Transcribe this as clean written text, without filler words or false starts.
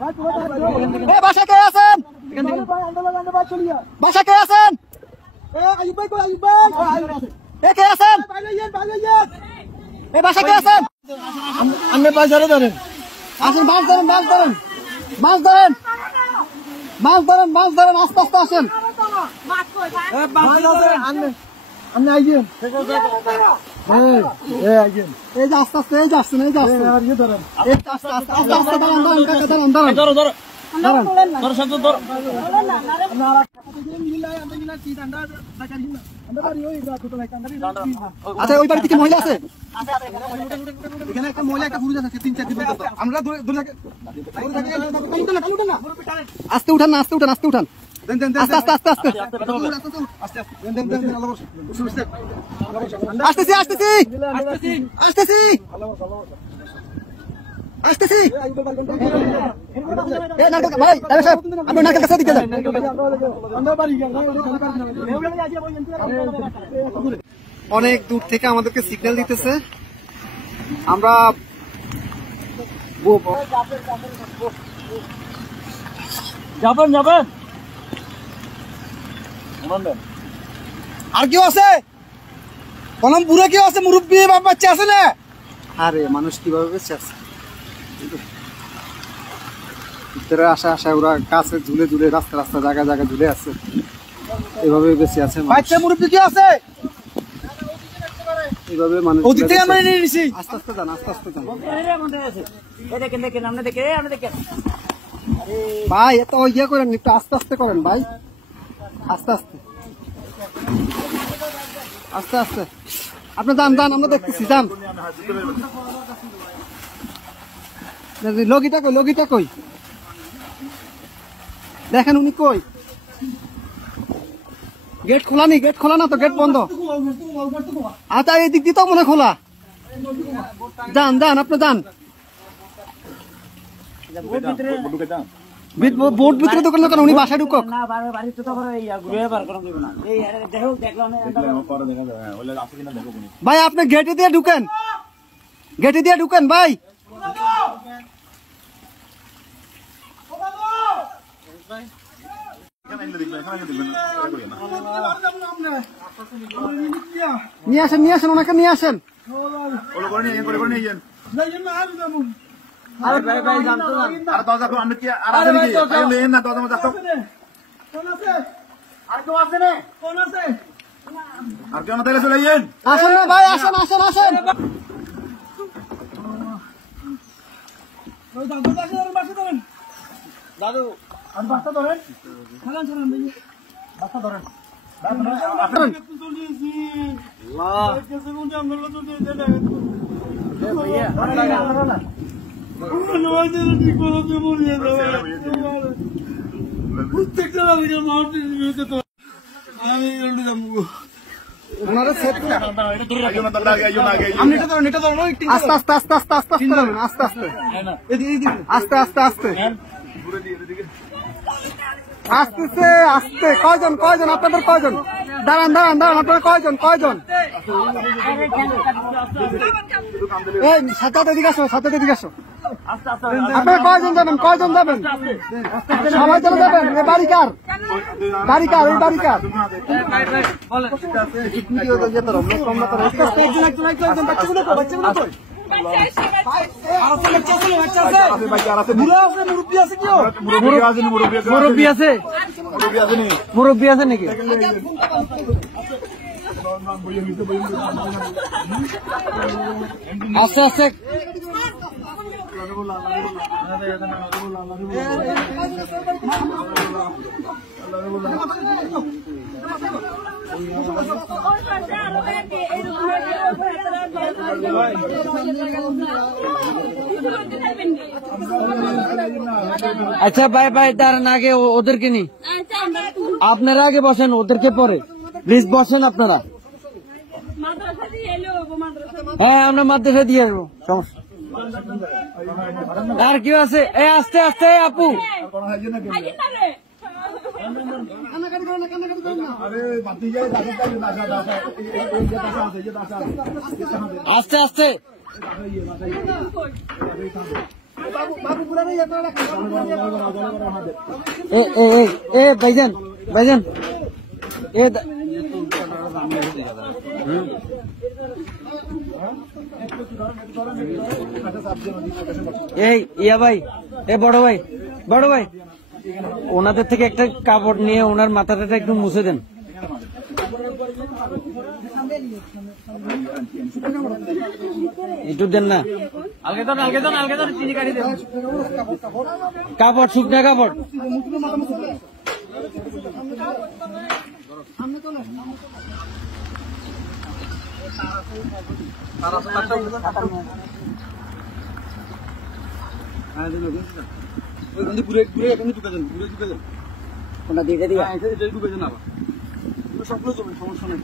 বাসা কে আছেন? বাসা কে আছেন? কে আছেন? বাসা কে আছেন? আপনি বাজারে ধরেন, আসেন, মাছ ধরেন, মাছ ধরেন, মাছ ধরেন, মাছ ধরেন, মাছ ধরেন, আস্তে আস্তে আসেন। আপনি আইছেন এই যে আস্তে আস্তে, এই যে আসছেন, এই যে আসছেন, আস্তে আস্তে আস্তে আস্তে দাঁড়ান, দাঁড়ান, কাকা দাঁড়ান, দাঁড়ান, ধরো ধরো আচ্ছা, ওই বাড়িতে কি মহিলা আছে? এখানে একটা মহিলা, একটা পুরুষ আছে, 3-4 দিন আমরা আস্তে উঠান না, আস্তে উঠান, আস্তে উঠান, আস্তে আস্তে আস্তে আস্তে আসতেছি, আসতেছি, আসতেছি, আসতেছি। ভাই সাহেব, আপনি নারকেল গাছের দিকে যান। অনেক দূর থেকে আমাদেরকে সিগন্যাল দিতেছে, আমরা যাবেন যাবেন। আর কেউ আছে? কলম বুড়ো কেউ আছে? মুরব্বী বাচ্চা আছে না? আরে মানুষ কিভাবে বেঁচে আছে? ভিতরে আসা আসা ওরা গাছে ঝুলে ঝুলে, রাস্তা রাস্তা জায়গা জায়গা ঝুলে আছে, এভাবে বেঁচে আছে। বাচ্চা মুরব্বী কি আছে? এইভাবে মানুষ আস্তে আস্তে যান, আস্তে আস্তে যান ভাই, এত ইয়ে করেন, একটু আস্তে আস্তে করেন ভাই, আস্তে আস্তে আস্তে আস্তে। আপনি যান যান, আমরা দেখতেছি, যান। লগিটা কই, লগিটা কই? দেখেন উনি কই? গেট খোলা নি? গেট খোলা না তো, গেট বন্ধ। আচ্ছা, এই দিক দিয়ে তো মনে খোলা। যান যান, আপনি যান। বোট ভিতরে দোকান দোকান, উনি বাসায় ঢুকক। ভাই আপনি গেটে দিয়ে ঢুকেন, গেটে দিয়ে ঢুকেন ভাই। নিয়ে আসেন, নিয়ে আসেন, ওনাকে নিয়ে আসেন। আসেন না ভাই, আসেন আসেন আসেন। দাদু আর বাচ্চা ধরেন, ছাড়ান ছাড়ান, বাচ্চা ধরেন। আস্তে আস্তে আস্তে আস্তে আস্তে আস্তে আস্তে আস্তে আস্তে আসতেছে, আসতে। কয়জন কয়জন আপনাদের, কয়জন? দাঁড়ান দাঁড়ান দাঁড়ান, আপনাদের কয়জন কয়জন? এই সাথে এদিকে আসো, সাথে এদিকে আসো। আপনারা কয়জন যাবেন, কয়জন যাবেন? সবাই চলে যাবেন? এ বাড়ি কার? বাড়ি কার? এই বাড়ি কার? মুরব্বী আছে, মুরব্বী আছে নাকি? আস্তে আস্তে আচ্ছা ভাই ভাই, দাঁড়ান, আগে ওদেরকে নি, আপনারা আগে বসেন, ওদেরকে পরে প্লিজ বসেন আপনারা। হ্যাঁ, আমরা মাদ্রাসা দিয়ে আসবো, সমস্যা। আর কি আছে? আস্তে আস্তে আপু, আস্তে আস্তে। এ ভাইজান ভাইজান এ এই ইয়া ভাই এ বড় ভাই ওনাদের থেকে একটা কাপড় নিয়ে ওনার মাথাটা একটু মুছে দেন। একটু দেন না কাপড়, শুকনা কাপড়। কোনটা দিয়ে দিবা? সবগুলো চলবে, সমস্যা নেই।